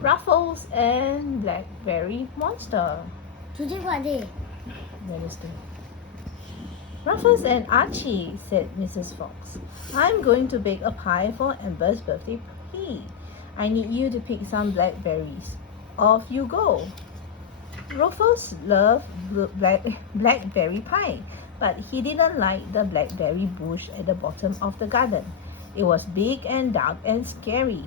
Ruffles and Blackberry Monster. Today what day? Wednesday. Ruffles and Archie, said Mrs. Fox. I'm going to bake a pie for Amber's birthday party. I need you to pick some blackberries. Off you go. Ruffles loved blackberry pie, but he didn't like the blackberry bush at the bottom of the garden. It was big and dark and scary.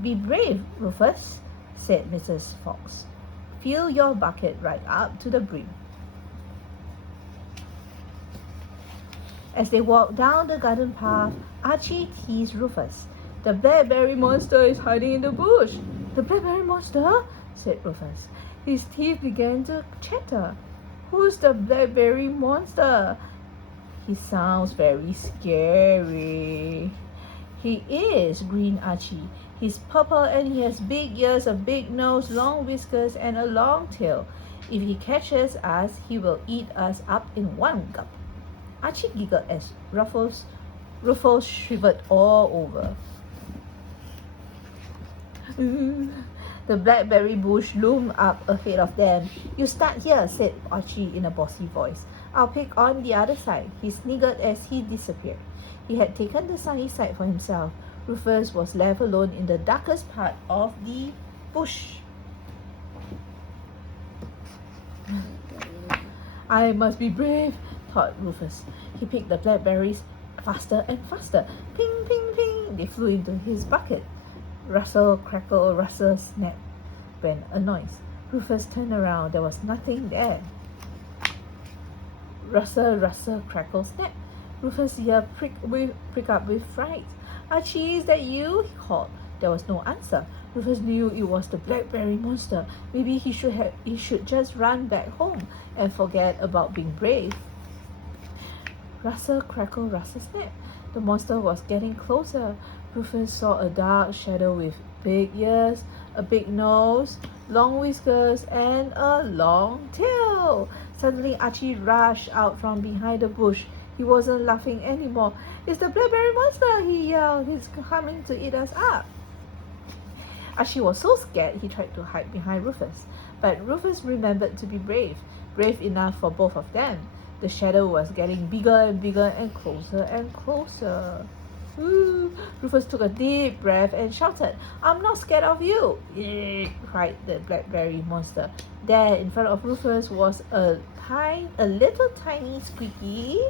Be brave, Rufus, said Mrs. Fox. Fill your bucket right up to the brim. As they walked down the garden path, Archie teased Rufus. The blackberry monster is hiding in the bush. The blackberry monster? Said Rufus. His teeth began to chatter. Who's the blackberry monster? He sounds very scary. He is, grinned Archie. He's purple and he has big ears, a big nose, long whiskers, and a long tail. If he catches us, he will eat us up in one gulp. Archie giggled as Ruffles shivered all over. The blackberry bush loomed up ahead of them. You start here, said Archie in a bossy voice. I'll pick on the other side. He sniggered as he disappeared. He had taken the sunny side for himself. Rufus was left alone in the darkest part of the bush. I must be brave, thought Rufus. He picked the blackberries faster and faster. Ping, ping, ping. They flew into his bucket. Rustle, crackle, rustle, snap went a noise. Rufus turned around. There was nothing there. Rustle, rustle, crackle, snap. Rufus' ear pricked up with fright. Archie, is that you? He called. There was no answer. Rufus knew it was the blackberry monster. Maybe he should just run back home and forget about being brave. Rustle, crackle, rustle, snap. The monster was getting closer. Rufus saw a dark shadow with big ears, a big nose, long whiskers, and a long tail. Suddenly, Archie rushed out from behind the bush. He wasn't laughing anymore. It's the blackberry monster, he yelled. He's coming to eat us up. Archie was so scared he tried to hide behind Rufus. But Rufus remembered to be brave enough for both of them. The shadow was getting bigger and bigger and closer and closer. Ooh. Rufus took a deep breath and shouted, I'm not scared of you, cried the blackberry monster. There in front of Rufus was a little tiny squeaky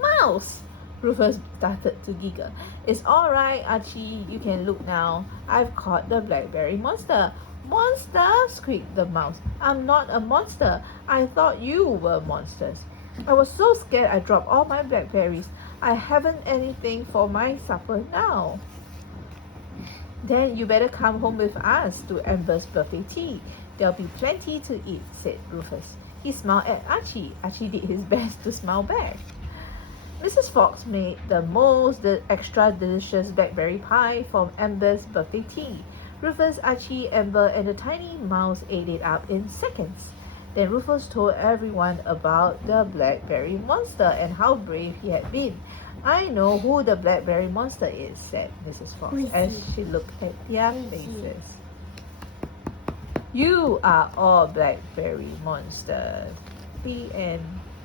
mouse. Rufus started to giggle. It's all right, Archie. You can look now. I've caught the blackberry monster. Monster, squeaked the mouse. I'm not a monster. I thought you were monsters. I was so scared I dropped all my blackberries. I haven't anything for my supper now. Then you better come home with us to Amber's birthday tea. There'll be plenty to eat, said Rufus. He smiled at Archie. Archie did his best to smile back. Mrs. Fox made the extra delicious blackberry pie from Amber's birthday tea. Rufus, Archie, Amber, and the tiny mouse ate it up in seconds. Then Rufus told everyone about the blackberry monster and how brave he had been. I know who the blackberry monster is, said Mrs. Fox as she looked at their faces. You are all blackberry monsters. The end.